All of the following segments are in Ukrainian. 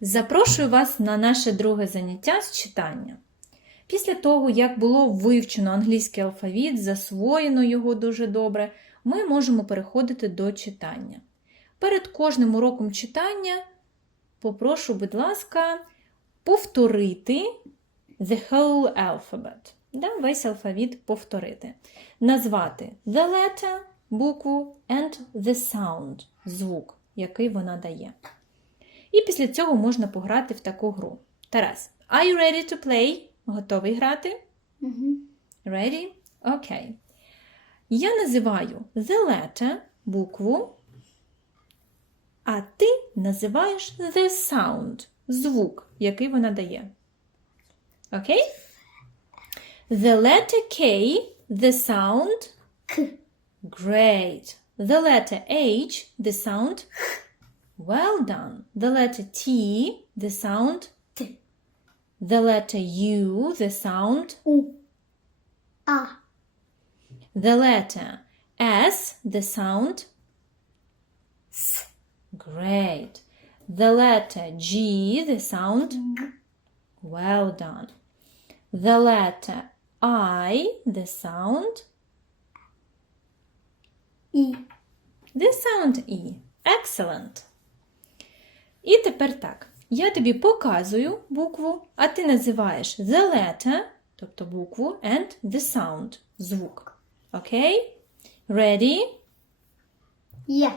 Запрошую вас на наше друге заняття з читання. Після того, як було вивчено англійський алфавіт, засвоєно його дуже добре, ми можемо переходити до читання. Перед кожним уроком читання попрошу, будь ласка, повторити the whole alphabet. Да, весь алфавіт повторити. Назвати the letter, букву and the sound, звук, який вона дає. І після цього можна пограти в таку гру. Тарас, are you ready to play? Готовий грати? Угу. Ready? Окей. Я називаю the letter, букву, а ти називаєш the sound, звук, який вона дає. Окей? The letter K, the sound. К. Great. The letter H, the sound. Well done. The letter T, the sound T. The letter U, the sound u. Ah. The letter S, the sound S. Great. The letter G, the sound G. Well done. The letter I, the sound E. The sound E. Excellent. І тепер так. Я тобі показую букву, а ти називаєш the letter, тобто букву, and the sound, звук. Окей? Ready? Є.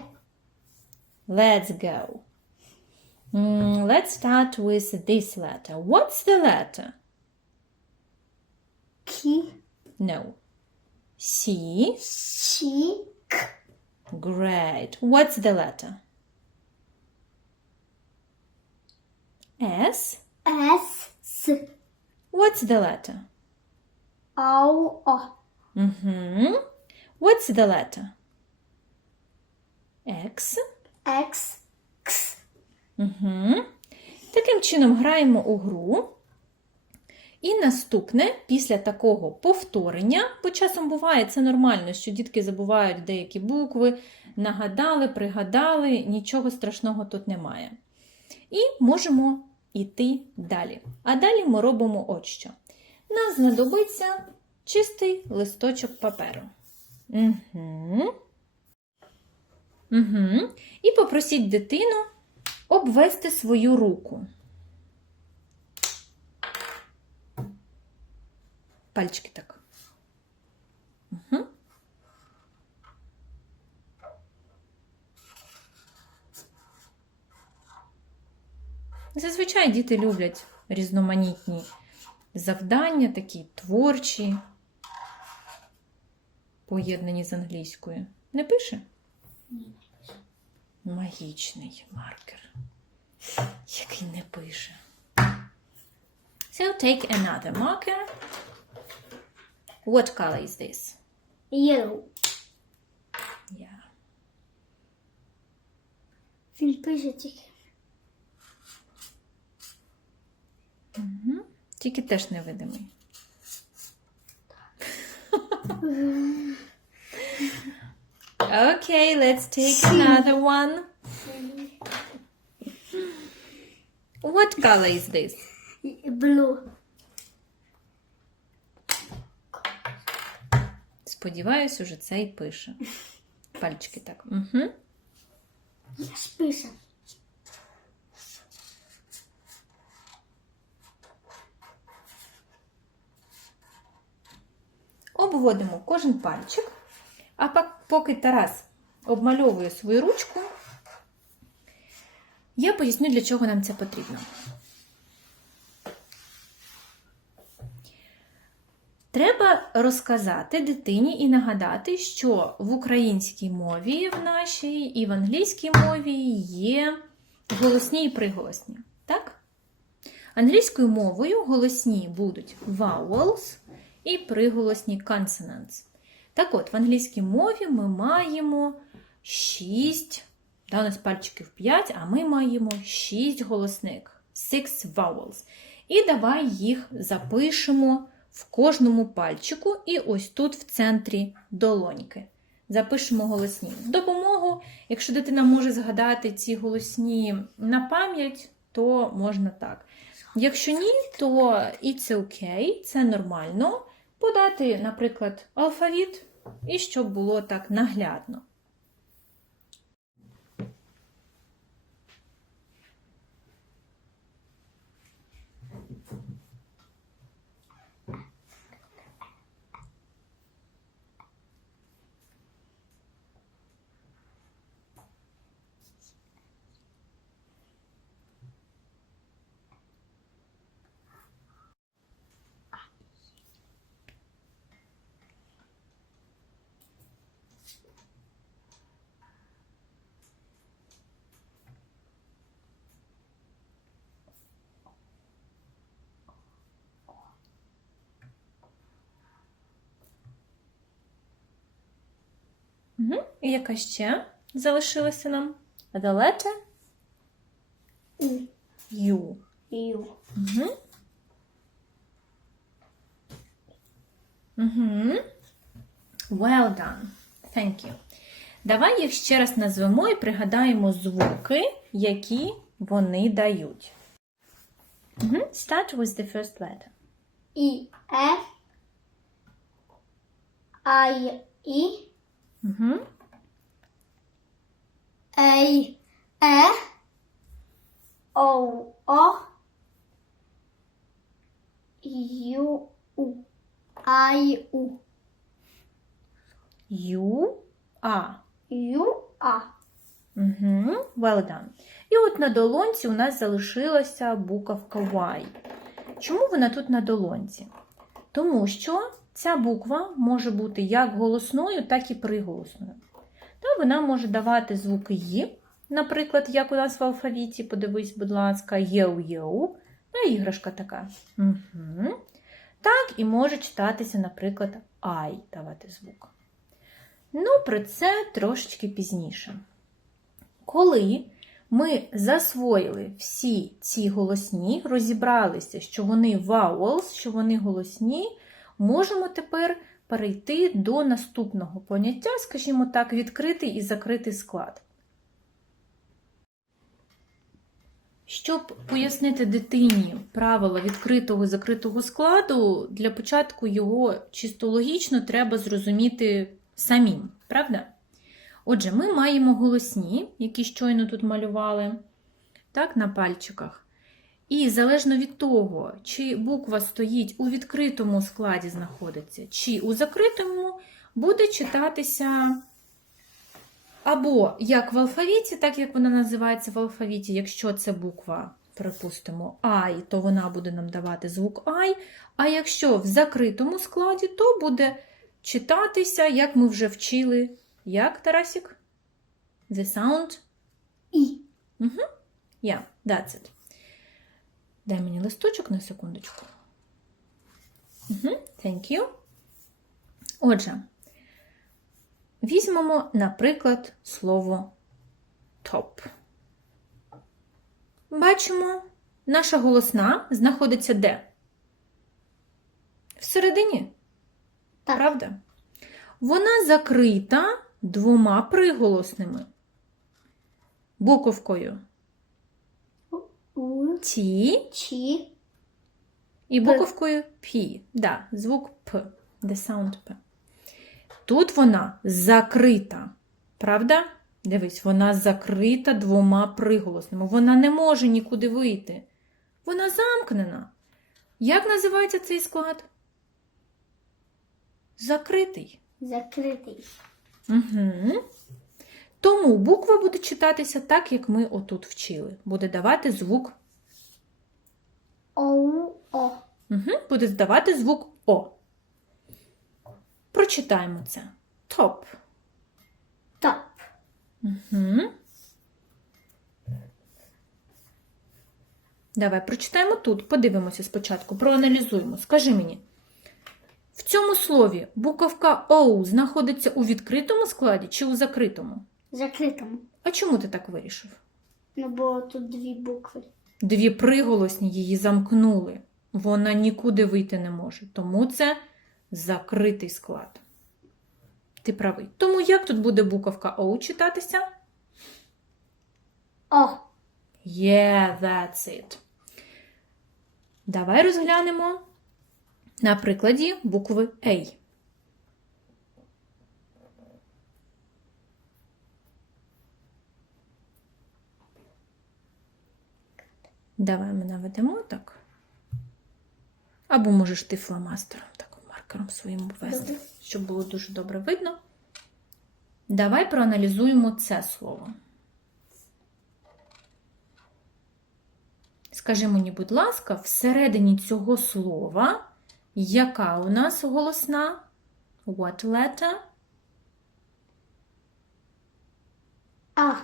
Let's go. Mm, let's start with this letter. What's the letter? Кі. No. C. Сі. К. Great. What's the letter? S. С. What's the letter? Ау. О. Mm-hmm. What's the letter? X. Екс. Кс. Угу. Таким чином граємо у гру. І наступне, після такого повторення, бо часом буває це нормально, що дітки забувають деякі букви, нагадали, пригадали, нічого страшного тут немає. І можемо йти далі. А далі ми робимо от що. Нам знадобиться чистий листочок паперу. Угу. Угу. І попросіть дитину обвести свою руку. Пальчики так. Угу. Зазвичай діти люблять різноманітні завдання, такі творчі, поєднані з англійською. Не пише? Магічний маркер, який не пише. So take another marker. What color is this? Єлоу. Yeah. Він пише тільки. Угу. Тільки теж невидимий. Okay, let's take another one. What color is this? Блу. Сподіваюсь, уже це і пише. Пальчики так. Угу. Я ж пише. Обводимо кожен пальчик. А поки Тарас обмальовує свою ручку, я поясню, для чого нам це потрібно. Треба розказати дитині і нагадати, що в українській мові, в нашій і в англійській мові є голосні і приголосні. Так? Англійською мовою голосні будуть vowels і приголосні consonants. Так от, в англійській мові ми маємо 6, да, у нас пальчиків 5, а ми маємо 6 голосних, 6 vowels. І давай їх запишемо в кожному пальчику і ось тут в центрі долоньки. Запишемо голосні. Допомогу, якщо дитина може згадати ці голосні на пам'ять, то можна так. Якщо ні, то it's okay, це нормально. Подати, наприклад, алфавіт, і щоб було так наглядно. Угу. І яка ще залишилася нам? The letter У. U. Ю. Угу. Угу. Well done. Thank you. Давай їх ще раз назвемо і пригадаємо звуки, які вони дають. Угу. Start with the first letter. І. Е. Ай. І. Угу. Ей. Е. Оу. О. Ю. У. Ай. У. U, А. Ю. А. Угу. Well done. І от на долонці у нас залишилася буковка Y. Чому вона тут на долонці? Тому що ця буква може бути як голосною, так і приголосною. Та вона може давати звуки «ї», наприклад, як у нас в алфавіті, подивись, будь ласка, єу-єу, та іграшка така. Угу. Так, і може читатися, наприклад, ай давати звук. Ну, про це трошечки пізніше. Коли ми засвоїли всі ці голосні, розібралися, що вони vowels, що вони голосні, можемо тепер перейти до наступного поняття, скажімо так, відкритий і закритий склад. Щоб пояснити дитині правила відкритого і закритого складу, для початку його чисто логічно треба зрозуміти самим, правда? Отже, ми маємо голосні, які щойно тут малювали, так, на пальчиках. І залежно від того, чи буква стоїть у відкритому складі знаходиться, чи у закритому, буде читатися або як в алфавіті, так як вона називається в алфавіті, якщо це буква, припустимо, I, то вона буде нам давати звук I, а якщо в закритому складі, то буде читатися, як ми вже вчили. Як, Тарасік? The sound? І. Yeah, that's it. Дай мені листочок на секундочку. Угу, thank you. Отже, візьмемо, наприклад, слово top. Бачимо, наша голосна знаходиться де? Всередині, Так. правда? Вона закрита двома приголосними. Буковкою. Ті Чи. і П. буковкою P. Да, звук П. The sound P. Тут вона закрита. Правда? Дивись, вона закрита двома приголосними. Вона не може нікуди вийти. Вона замкнена. Як називається цей склад? Закритий. Закритий. Угу. Тому буква буде читатися так, як ми отут вчили. Буде давати звук Угу. Буде здавати звук О. Прочитаємо це. Топ. Топ. Угу. Давай прочитаємо тут. Подивимося спочатку, проаналізуємо. Скажи мені. В цьому слові буковка О знаходиться у відкритому складі чи у закритому? Закритому. А чому ти так вирішив? Ну, бо тут дві букви. Дві приголосні її замкнули. Вона нікуди вийти не може. Тому це закритий склад. Ти правий. Тому як тут буде буковка О читатися? О. Yeah, that's it. Давай розглянемо на прикладі букви A. Давай ми наведемо так. Або можеш ти фломастером, так, маркером своїм ввести, щоб було дуже добре видно. Давай проаналізуємо це слово. Скажи мені, будь ласка, всередині цього слова, яка у нас голосна? What letter? А. A.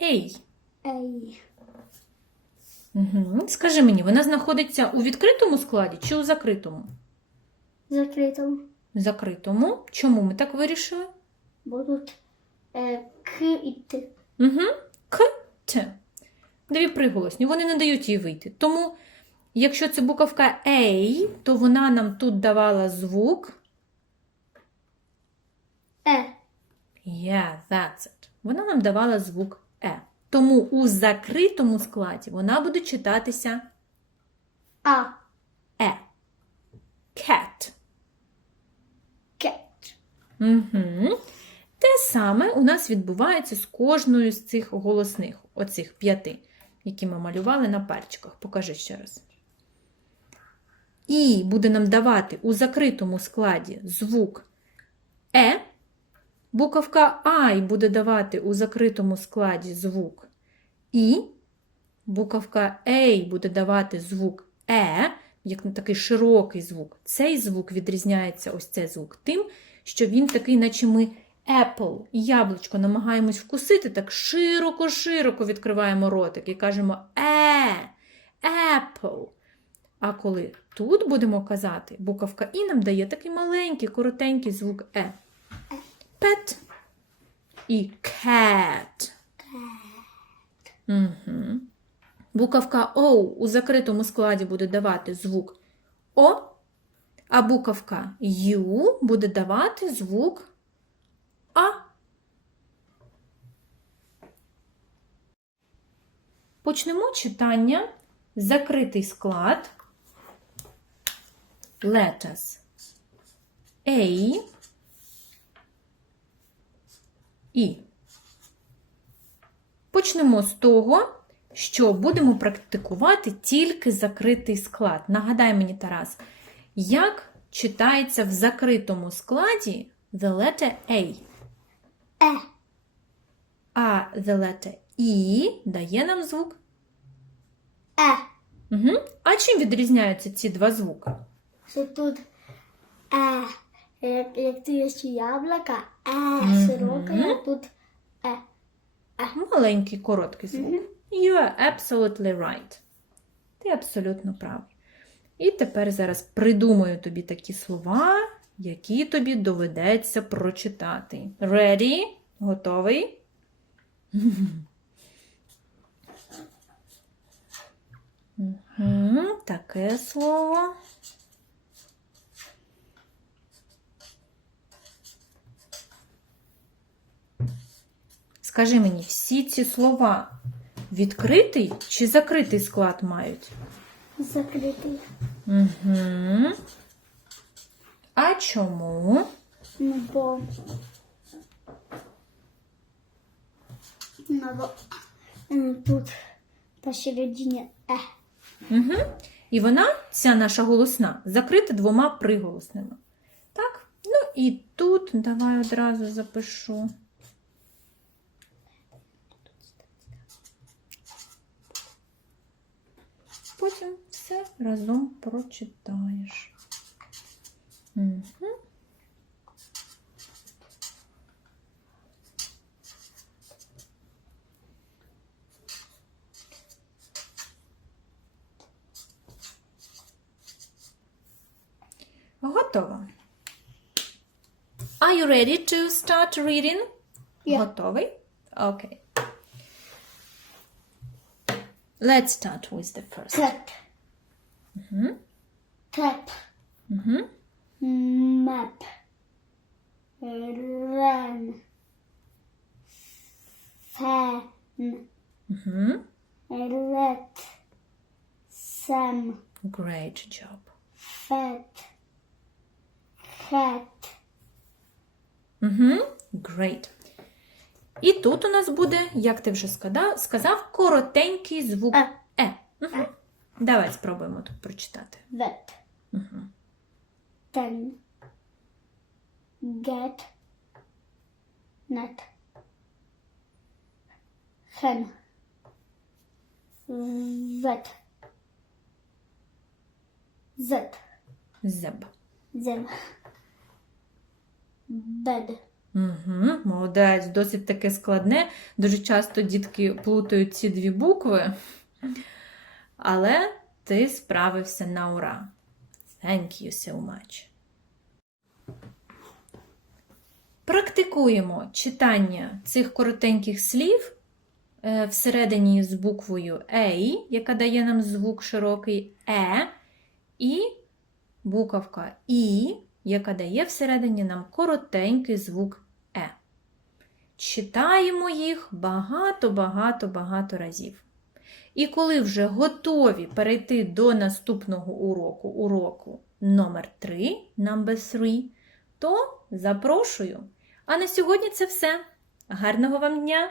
Ей. Угу. Скажи мені, вона знаходиться у відкритому складі чи у закритому? Закрито. Закритому. Чому ми так вирішили? Бо тут е, К і Т. Угу. К, Т. Дві приголосні, вони не дають їй вийти. Тому, якщо це буковка A, то вона нам тут давала звук. Е. Yeah, that's it. Вона нам давала звук Е. Тому у закритому складі вона буде читатися А. Е. Cat. Кет. Угу. Те саме у нас відбувається з кожною з цих голосних, оцих п'яти, які ми малювали на пальчиках. Покажи ще раз. І буде нам давати у закритому складі звук Е. Буковка Ай буде давати у закритому складі звук І. Буковка Ей буде давати звук Е, як такий широкий звук. Цей звук відрізняється, ось цей звук, тим, що він такий, наче ми apple, яблучко намагаємось вкусити, так широко-широко відкриваємо ротик і кажемо е, apple. А коли тут будемо казати, буковка І нам дає такий маленький, коротенький звук Е. Pet і cat. Угу. Буковка О у закритому складі буде давати звук О, а буковка Ю буде давати звук А. Почнемо читання. Закритий склад. Letters A І. Почнемо з того, що будемо практикувати тільки закритий склад. Нагадай мені, Тарас, як читається в закритому складі the letter A, Е. а the letter E дає нам звук. Е. Угу. А чим відрізняються ці два звуки? Що тут Е. Як, ти яблука, Е. Широка, а тут Е. Маленький короткий звук. You are absolutely right. Ти абсолютно правий. І тепер зараз придумаю тобі такі слова, які тобі доведеться прочитати. Ready? Готовий? Таке слово. Скажи мені, всі ці слова відкритий чи закритий склад мають? Закритий. Угу. А чому? Ну, бо ну, бо тут посередині Е. Угу. І вона, ця наша голосна, закрита двома приголосними. Так? Ну і тут давай одразу запишу. Потім все разом прочитаєш. Угу. Готово. Are you ready to start reading? Yeah. Готовий? Okay. Let's start with the first. Теп. Мгм. Теп. Мгм. Меп. Рен. Фен. Угу. red, sam, Great job. fat, hat, Угу. Great. І тут у нас буде, як ти вже сказав, сказав коротенький звук Е. Е. Угу. Давай спробуємо тут прочитати. vet, Угу. ten, get, net, hen, vet, z, Зеб. zim, bed, Угу. Молодець, досить таке складне. Дуже часто дітки плутають ці дві букви. Але ти справився на ура. Thank you so much. Практикуємо читання цих коротеньких слів е, всередині з буквою «ей», яка дає нам звук широкий Е, і буковка І, яка дає всередині нам коротенький звук. Читаємо їх багато-багато-багато разів. І коли вже готові перейти до наступного уроку, уроку номер 3, number 3, то запрошую. А на сьогодні це все. Гарного вам дня!